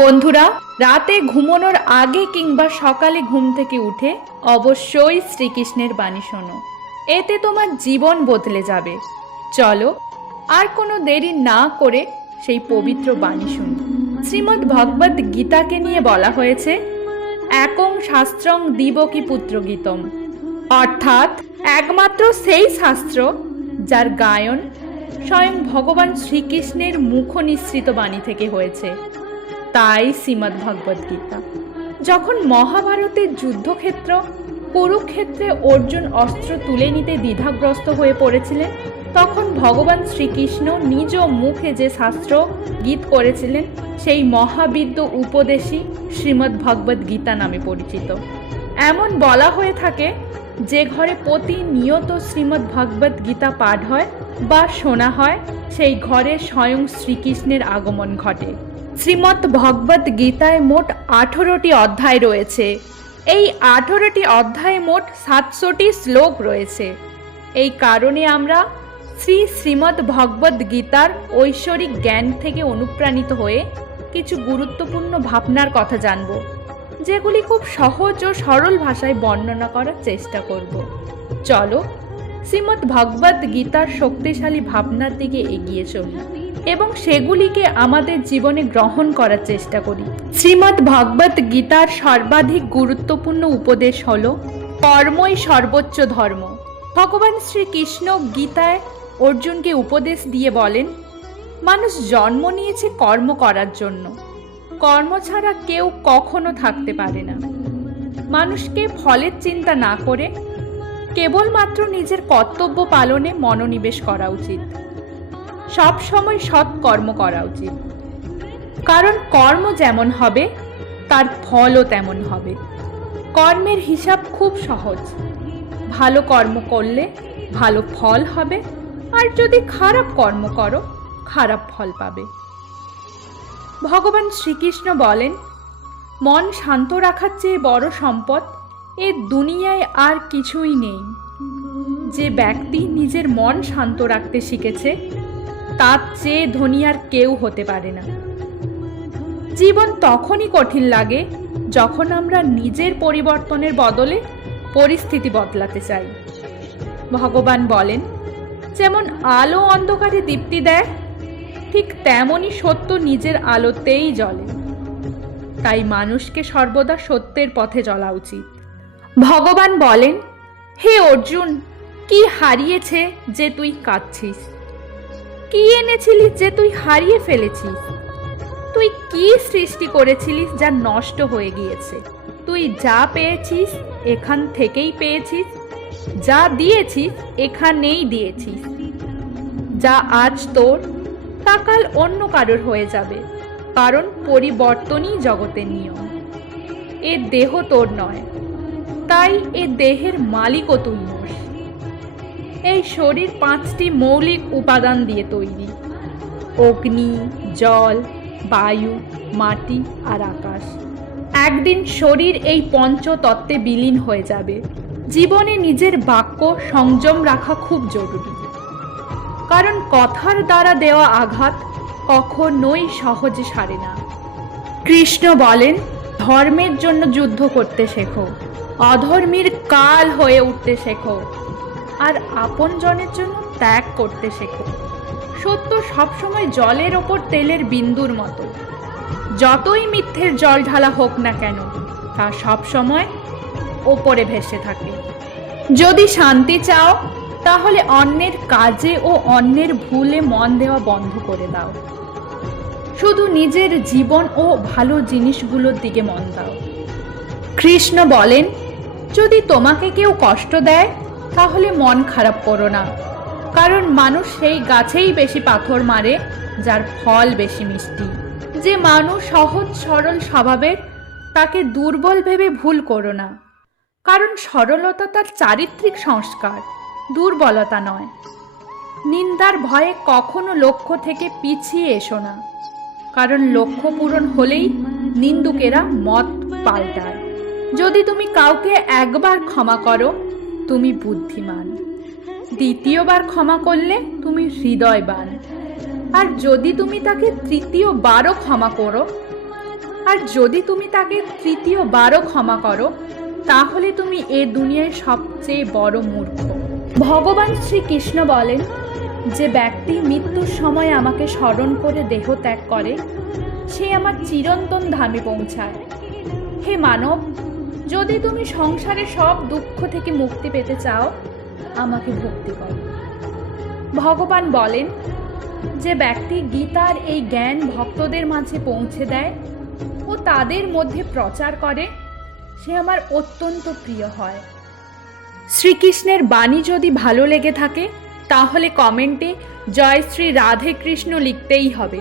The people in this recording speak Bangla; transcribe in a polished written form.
বন্ধুরা, রাতে ঘুমানোর আগে কিংবা সকালে ঘুম থেকে উঠে অবশ্যই শ্রীকৃষ্ণের বাণী শোনো। এতে তোমার জীবন বদলে যাবে। চলো আর কোনো দেরি না করে সেই পবিত্র বাণী শুনি। শ্রীমদ্ ভগবদ গীতাকে নিয়ে বলা হয়েছে একং শাস্ত্রং দিবকী পুত্র গীতম, অর্থাৎ একমাত্র সেই শাস্ত্র যার গায়ন স্বয়ং ভগবান শ্রীকৃষ্ণের মুখ নিঃসৃত বাণী থেকে হয়েছে। তাই শ্রীমদ্ ভগবদ গীতা। যখন মহাভারতের যুদ্ধক্ষেত্র কুরুক্ষেত্রে অর্জুন অস্ত্র তুলে নিতে দ্বিধাগ্রস্ত হয়ে পড়েছিলেন, তখন ভগবান শ্রীকৃষ্ণ নিজ মুখে যে শাস্ত্র গীত করেছিলেন সেই মহাবিদ্য উপদেশই শ্রীমদ্ ভগবদ গীতা নামে পরিচিত। এমন বলা হয়ে থাকে যে ঘরে প্রতিনিয়ত শ্রীমদ্ ভগবদ গীতা পাঠ হয় বা শোনা হয় সেই ঘরে স্বয়ং শ্রীকৃষ্ণের আগমন ঘটে। শ্রীমদ্ ভগবদ গীতায় মোট 18টি অধ্যায় রয়েছে। এই 18টি অধ্যায়ে মোট 700টি শ্লোক রয়েছে। এই কারণে আমরা শ্রীমদ্ ভগবদ গীতার ঐশ্বরিক জ্ঞান থেকে অনুপ্রাণিত হয়ে কিছু গুরুত্বপূর্ণ ভাবনার কথা জানব, যেগুলি খুব সহজ ও সরল ভাষায় বর্ণনা করার চেষ্টা করব। চলো শ্রীমদ্ ভগবদ গীতার শক্তিশালী ভাবনার দিকে এগিয়ে চলি এবং সেগুলিকে আমাদের জীবনে গ্রহণ করার চেষ্টা করি। শ্রীমদ্ ভগবদ গীতার সর্বাধিক গুরুত্বপূর্ণ উপদেশ হল কর্মই সর্বোচ্চ ধর্ম। ভগবান শ্রীকৃষ্ণ গীতায় অর্জুনকে উপদেশ দিয়ে বলেন, মানুষ জন্ম নিয়েছে কর্ম করার জন্য, কর্ম ছাড়া কেউ কখনো থাকতে পারে না। মানুষকে ফলের চিন্তা না করে কেবলমাত্র নিজের কর্তব্য পালনে মনোনিবেশ করা উচিত। সব সময় সৎ কর্ম করা উচিত, কারণ কর্ম যেমন হবে তার ফলও তেমন হবে। কর্মের হিসাব খুব সহজ। ভালো কর্ম করলে ভালো ফল হবে, আর যদি খারাপ কর্ম করো খারাপ ফল পাবে। ভগবান শ্রীকৃষ্ণ বলেন, মন শান্ত রাখার চেয়ে বড় সম্পদ এ দুনিয়ায় আর কিছুই নেই। যে ব্যক্তি নিজের মন শান্ত রাখতে শিখেছে তার চেয়ে ধনী আর কেউ হতে পারে না। জীবন তখনই কঠিন লাগে যখন আমরা নিজের পরিবর্তনের বদলে পরিস্থিতি বদলাতে চাই। ভগবান বলেন, যেমন আলো অন্ধকারে দীপ্তি দেয়, ঠিক তেমনই সত্য নিজের আলোতেই জ্বলে। তাই মানুষকে সর্বদা সত্যের পথে চলা উচিত। ভগবান বলেন, হে অর্জুন, কি হারিয়েছে যে তুই কাঁদছিস? কি এনেছিলিস যে তুই হারিয়ে ফেলেছিস? তুই কি সৃষ্টি করেছিলিস যা নষ্ট হয়ে গিয়েছে? তুই যা পেয়েছিস এখান থেকেই পেয়েছিস, যা দিয়েছিস এখানেই দিয়েছিস। যা আজ তোর তা কাল অন্য কারোর হয়ে যাবে, কারণ পরিবর্তনই জগতের নিয়ম। এ দেহ তোর নয়, তাই এ দেহের মালিকও তুই নোস। এই শরীর 5টি মৌলিক উপাদান দিয়ে তৈরি: অগ্নি, জল, বায়ু, মাটি আর আকাশ। একদিন শরীর এই পঞ্চতত্ত্বে বিলীন হয়ে যাবে। জীবনে নিজের বাক্য সংযম রাখা খুব জরুরি, কারণ কথার দ্বারা দেওয়া আঘাত কখনোই সহজে সারে না। কৃষ্ণ বলেন, ধর্মের জন্য যুদ্ধ করতে শেখো, অধর্মীর কাল হয়ে উঠতে শেখো, আর আপনজনের জন্য ত্যাগ করতে শেখো। সত্য সবসময় জলের ওপর তেলের বিন্দুর মতো। যতই মিথ্যের জল ঢালা হোক না কেন, তা সবসময় ওপরে ভেসে থাকে। যদি শান্তি চাও তাহলে অন্যের কাজে ও অন্যের ভুলে মন দেওয়া বন্ধ করে দাও। শুধু নিজের জীবন ও ভালো জিনিসগুলোর দিকে মন দাও। কৃষ্ণ বলেন, যদি তোমাকে কেউ কষ্ট দেয় তাহলে মন খারাপ করো না, কারণ মানুষ সেই গাছেই বেশি পাথর মারে যার ফল বেশি মিষ্টি। যে মানুষ সহজ সরল স্বভাবের, তাকে দুর্বল ভেবে ভুল করো না, কারণ সরলতা তার চারিত্রিক সংস্কার, দুর্বলতা নয়। নিন্দার ভয়ে কখনো লক্ষ্য থেকে পিছিয়ে এসো না, কারণ লক্ষ্য পূরণ হলেই নিন্দুকেরা মত পাল্টায়। যদি তুমি কাউকে একবার ক্ষমা করো তুমি বুদ্ধিমান, দ্বিতীয়বার ক্ষমা করলে তুমি হৃদয়বান, আর যদি তুমি তাকে তৃতীয়বারও ক্ষমা করো আর যদি তুমি তাকে তৃতীয়বারও ক্ষমা করো, তাহলে তুমি এ দুনিয়ায় সবচেয়ে বড় মূর্খ। ভগবান শ্রীকৃষ্ণ বলেন, যে ব্যক্তি মৃত্যুর সময় আমাকে স্মরণ করে দেহ ত্যাগ করে, সে আমার চিরন্তন ধামে পৌঁছায়। হে মানব, যদি তুমি সংসারে সব দুঃখ থেকে মুক্তি পেতে চাও, আমাকে ভক্তি করো। ভগবান বলেন, যে ব্যক্তি গীতার এই জ্ঞান ভক্তদের মাঝে পৌঁছে দেয় ও তাদের মধ্যে প্রচার করে, সে আমার অত্যন্ত প্রিয় হয়। শ্রীকৃষ্ণের বাণী যদি ভালো লেগে থাকে, তাহলে কমেন্টে জয় শ্রী রাধে কৃষ্ণ লিখতেই হবে।